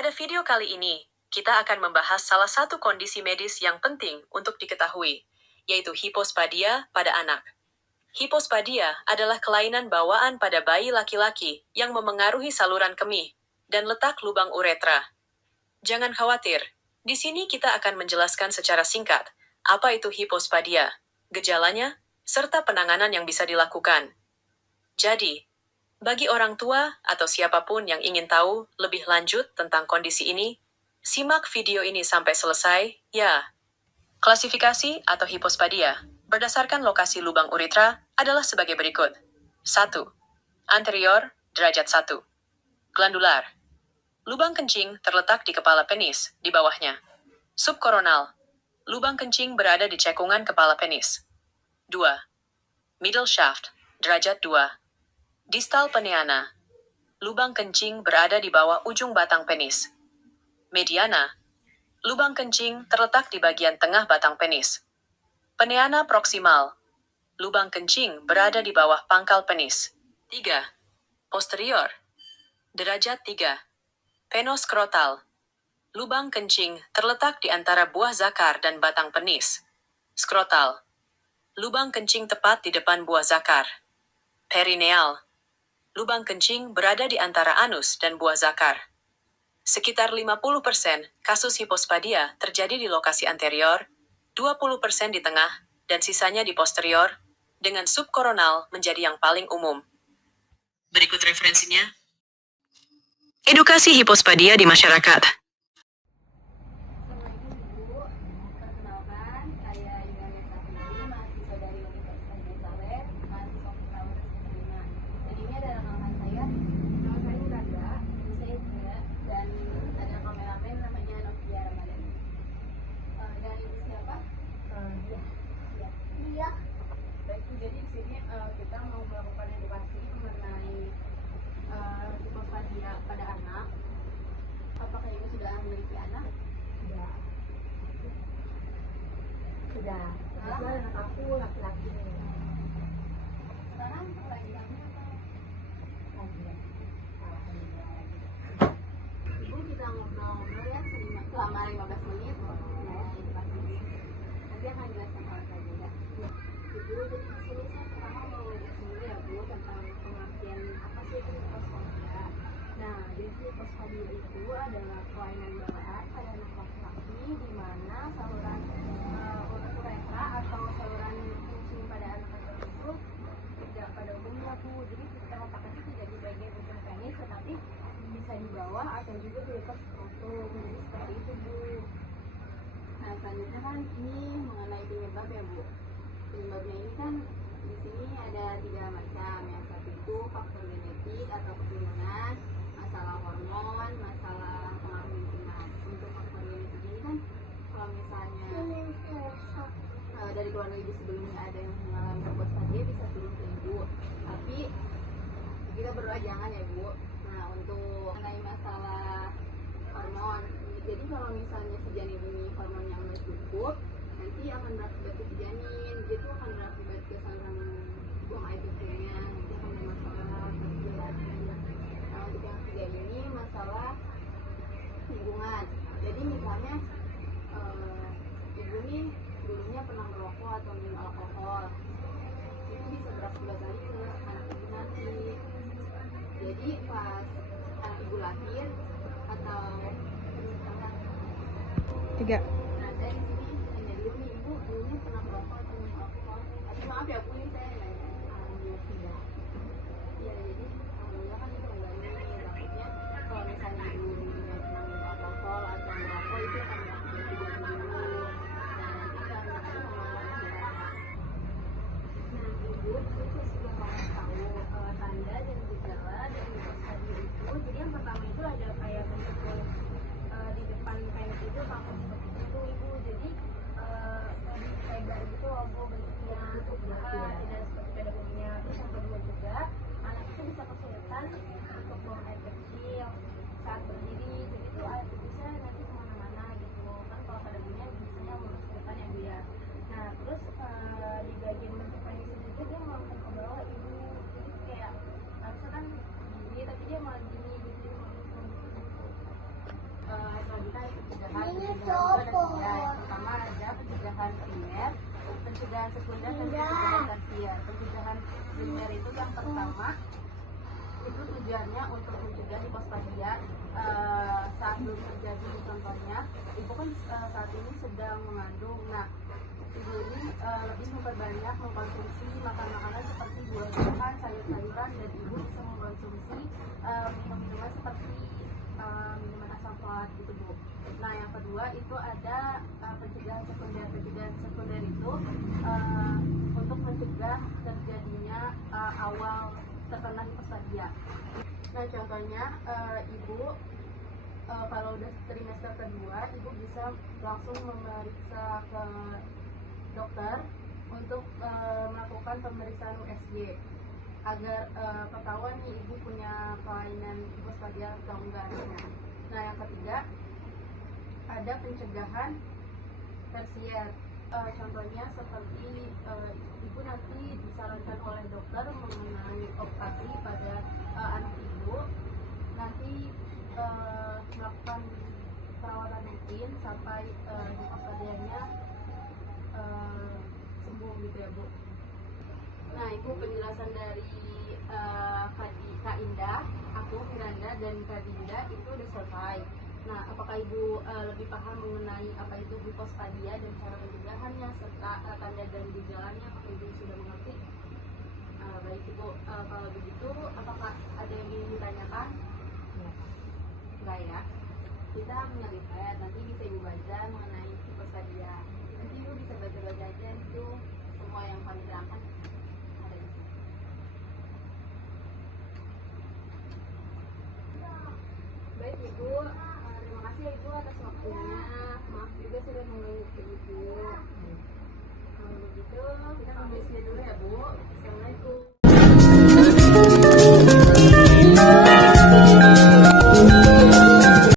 Pada video kali ini, kita akan membahas salah satu kondisi medis yang penting untuk diketahui, yaitu hipospadia pada anak. Hipospadia adalah kelainan bawaan pada bayi laki-laki yang memengaruhi saluran kemih dan letak lubang uretra. Jangan khawatir, di sini kita akan menjelaskan secara singkat apa itu hipospadia, gejalanya, serta penanganan yang bisa dilakukan. Jadi, bagi orang tua atau siapapun yang ingin tahu lebih lanjut tentang kondisi ini, simak video ini sampai selesai, ya. Klasifikasi atau hipospadia berdasarkan lokasi lubang uretra adalah sebagai berikut. 1. Anterior, derajat 1. Glandular. Lubang kencing terletak di kepala penis, di bawahnya. Subkoronal. Lubang kencing berada di cekungan kepala penis. 2. Middle shaft, derajat 2. Distal peneana. Lubang kencing berada di bawah ujung batang penis. Mediana. Lubang kencing terletak di bagian tengah batang penis. Peneana proksimal. Lubang kencing berada di bawah pangkal penis. 3. Posterior. Derajat 3. Penoskrotal. Lubang kencing terletak di antara buah zakar dan batang penis. Skrotal. Lubang kencing tepat di depan buah zakar. Perineal. Lubang kencing berada di antara anus dan buah zakar. Sekitar 50% kasus hipospadia terjadi di lokasi anterior, 20% di tengah, dan sisanya di posterior, dengan subkoronal menjadi yang paling umum. Berikut referensinya. Edukasi hipospadia di masyarakat. Jadi di sini kita mau melakukan edukasi mengenai hipospadia pada anak. Apakah ibu sudah memiliki anak? Sudah. Kebetulan anak aku laki-laki. Sekarang kelahirannya apa? Ibu kita ngobrol-ngobrol ya selama 15 menit mengenai edukasi. Nanti akan jelaskan hal saja ya. Ibu, jadi sini saya pertama mau belajar dulu ya Bu tentang pengertian apa sih itu hipospadia. Nah, jadi hipospadia itu adalah kelainan bawaan pada anak laki-laki di mana saluran uretra atau saluran kencing pada anak laki-laki itu tidak pada umumnya Bu. Jadi terletaknya tidak di bagian ujung penis, tetapi bisa di bawah atau juga di dekat skrotum. Jadi seperti itu Bu. Nah, selanjutnya kan ini mengenai penyebab ya Bu. Penyebabnya ini kan di sini ada 3 macam. Yang satu itu faktor genetik atau keturunan, masalah hormon, masalah pengaruh lingkungan. Untuk faktor genetik ini kan kalau misalnya dari keluarga ibu sebelumnya ada yang mengalami hipospadia bisa turun ke ibu. Tapi kita berdoa jangan ya Bu. Nah, untuk mengenai masalah hormon, jadi kalau misalnya si janin ini hormonnya nggak cukup, nanti akan berakibat ke si janin, itu akan berakibat ke saluran buang air kecilnya, nanti akan ada masalah kecil. Nah, untuk yang ketiga ini masalah lingkungan. Jadi misalnya ibu ini dulunya pernah merokok atau minum alkohol, itu bisa berakibat lagi ke anak ibu nanti. Jadi pas anak ibu lahir atau 3. Nah, saya di sini hanya dulu nih, ibu dulunya pernah merokok atau minum alkohol. Tapi maaf ya Bu, ini saya alhamdulillah tidak. Iya, jadi alhamdulillah kan itu enggak nih. Takutnya kalau misalnya ibu dulunya pernah minum alkohol atau merokok itu akan berakibat ke janin dulu. Nah, nanti kan ada hormon lahiran. Nah, ibu, saya sudah mau tahu tanda dan gejala dari hipospadia itu. Jadi yang pertama itu ada kayak bentuk di depan penis itu tampak seperti itu Ibu. Jadi lebar gitu loh Bu bentuknya sebelah. pencegahan primer, pencegahan sekunder, dan pencegahan tersier. Pencegahan primer itu yang pertama, itu tujuannya untuk mencegah hipospadia saat belum terjadi. Contohnya, ibu kan saat ini sedang mengandung. Nah, ibu ini lebih memperbanyak mengkonsumsi makanan-makanan seperti buah-buahan, sayur-sayuran, dan ibu bisa mengkonsumsi minum-minuman seperti minuman asam folat gitu, Bu. Nah, yang kedua itu ada pencegahan sekunder. Pencegahan sekunder itu untuk mencegah terjadinya awal terkena hipospadia. Nah, contohnya ibu kalau udah trimester kedua, ibu bisa langsung memeriksa ke dokter untuk melakukan pemeriksaan USG agar ketahuan nih ibu punya kelainan hipospadia atau enggak. Nah, yang ketiga ada pencegahan tersier. Contohnya seperti ibu nanti disarankan oleh dokter mengenai operasi pada anak ibu, nanti melakukan perawatan rutin sampai hipospadianya sembuh gitu ya, Bu. Nah, itu penjelasan dari Kak Indah, aku Miranda, dan Kak Dinda itu udah selesai. Nah, apakah Ibu lebih paham mengenai apa itu hipospadia dan cara pencegahannya serta tanda dan gejalanya? Apakah Ibu sudah mengerti? Baik Ibu, kalau begitu apakah ada yang ingin ditanyakan? Enggak ya? Kita menyelipet, nanti bisa Ibu baca mengenai hipospadia. Nanti Ibu bisa baca-baca aja itu semua yang kami terangkan ada di sini. Baik Ibu, terima kasih ya Ibu atas waktunya. Maaf juga sudah mengganggu Ibu.